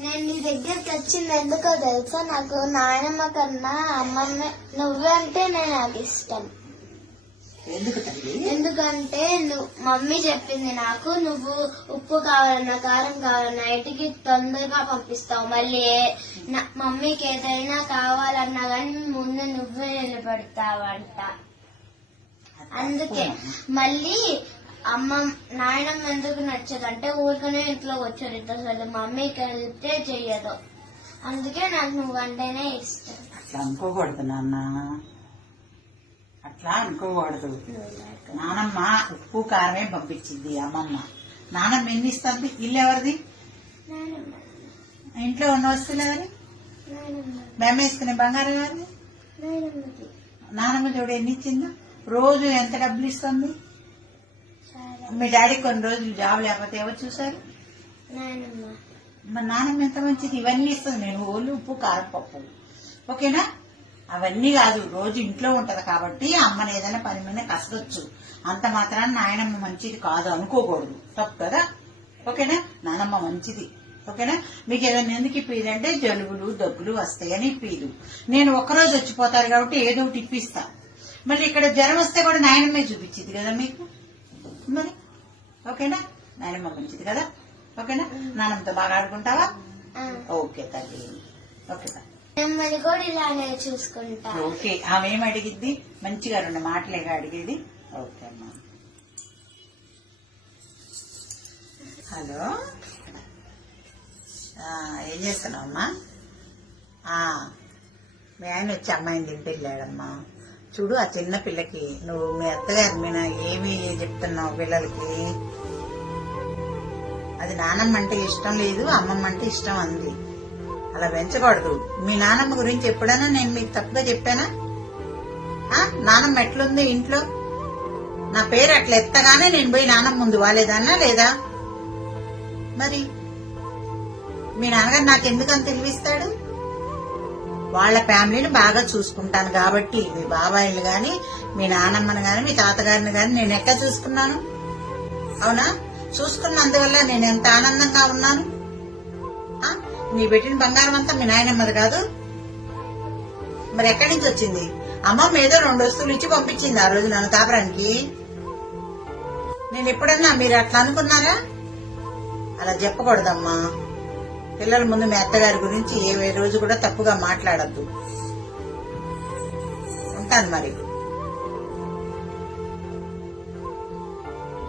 నేను నీ దగ్గరికి వచ్చింది ఎందుకో తెలుసా? నాకు నాయనమ్మ కన్నా అమ్మమ్మ నువ్వే అంటే నాకు ఇష్టం. ఎందుకంటే మమ్మీ చెప్పింది నాకు, నువ్వు ఉప్పు కావాలన్నా కారం కావాలన్నా ఇంటికి తొందరగా పంపిస్తావు. మళ్ళీ మమ్మీకి ఏదైనా కావాలన్నా కానీ ముందు నువ్వే నిలబెడతావంట. అందుకే మళ్ళీ నాయనమ్మ ఎందుకు నచ్చదంటే ఊరికనే ఇంట్లో వచ్చారు అసలు మమ్మీకి వెళ్తే చెయ్యదు. అందుకే నాకు నువ్వంటేనే ఇష్టం. అట్లా అనుకోకూడదు నాన్న, అట్లా అనుకోకూడదు. నానమ్మ ఉప్పు కారమే పంపించింది అమ్మమ్మ. నానమ్మ ఎన్ని ఇస్తుంది? ఇల్లు ఎవరిది? ఇంట్లో ఉన్న వస్తువులు ఎవరి? మేము వేసుకునే బంగారం ఎవరిది? నానమ్మ చూడు ఎన్ని ఇచ్చిందో. రోజు ఎంత డబ్బులు ఇస్తుంది? మీ డాడీ కొన్ని రోజులు జాబ్ లేకపోతే ఎవరు చూసారు? మా నాన్నమ్మ ఎంత మంచిది, ఇవన్నీ ఇస్తుంది. నేను ఓళ్ళు ఉప్పు కారం పప్పు, ఓకేనా? అవన్నీ కాదు, రోజు ఇంట్లో ఉంటది కాబట్టి అమ్మని ఏదైనా పని మీద కసరొచ్చు. అంత మాత్రాన నాయనమ్మ మంచిది కాదు అనుకోకూడదు, తప్పు కదా? ఓకేనా? నానమ్మ మంచిది, ఓకేనా? మీకు ఏదైనా ఎందుకు ఇప్పిది అంటే జలుబులు దగ్గులు వస్తాయని ఇప్పిదు. నేను ఒక్కరోజు వచ్చిపోతారు కాబట్టి ఏదో ఒకటి ఇప్పిస్తా. మళ్ళీ ఇక్కడ జ్వరం వస్తే కూడా నాయనమ్మే చూపించింది కదా మీకు మరి, ఓకేనా? నాయనమ్మ మంచిది కదా, ఓకేనా? నాన్నమ్మతో బాగా ఆడుకుంటావా? ఓకే తల్లి, ఓకే మిమ్మల్ని కూడా ఇలానే చూసుకుంటా. ఓకే, ఆమె ఏం అడిగిద్ది? మంచిగా 2 మాటలేగా అడిగేది. ఓకే అమ్మా. హలో, ఏం చేస్తున్నావు అమ్మా? మీ ఆయన వచ్చి అమ్మాయిని తింటే వెళ్ళాడమ్మా. చూడు, ఆ చిన్న పిల్లకి నువ్వు మీ అత్తగారి మీద ఏమి చెప్తున్నావు పిల్లలకి? అది నానమ్మ అంటే ఇష్టం లేదు, అమ్మమ్మ అంటే ఇష్టం అంది. అలా పెంచకూడదు. మీ నానమ్మ గురించి ఎప్పుడైనా నేను మీకు తప్పుగా చెప్పానా? నానమ్మ ఎట్లుంది ఇంట్లో? నా పేరు అట్లా ఎత్తగానే నేను పోయి నానమ్మ ముందు వాలేదన్నా లేదా? మరి మీ నాన్నగారు నాకెందుకని తెలివిస్తాడు? వాళ్ళ ఫ్యామిలీని బాగా చూసుకుంటాను కాబట్టి. మీ బాబాయిలు గాని, మీ నానమ్మని గాని, మీ తాతగారిని గాని నేను ఎక్కడ చూసుకున్నాను? అవునా? చూసుకున్నందువల్ల నేను ఎంత ఆనందంగా ఉన్నాను. నీ పెట్టిన బంగారం అంతా మీ నాయనమ్మది కాదు మరి ఎక్కడి నుంచి వచ్చింది? అమ్మమ్మ ఏదో 2 వస్తువులు ఇచ్చి పంపించింది ఆ రోజు నన్ను కాపురానికి. నేను ఎప్పుడన్నా మీరు అట్లా అనుకున్నారా? అలా చెప్పకూడదమ్మా. పిల్లల ముందు మీ అత్తగారి గురించి ఏ రోజు కూడా తప్పుగా మాట్లాడద్దు. ఉంటాను మరి.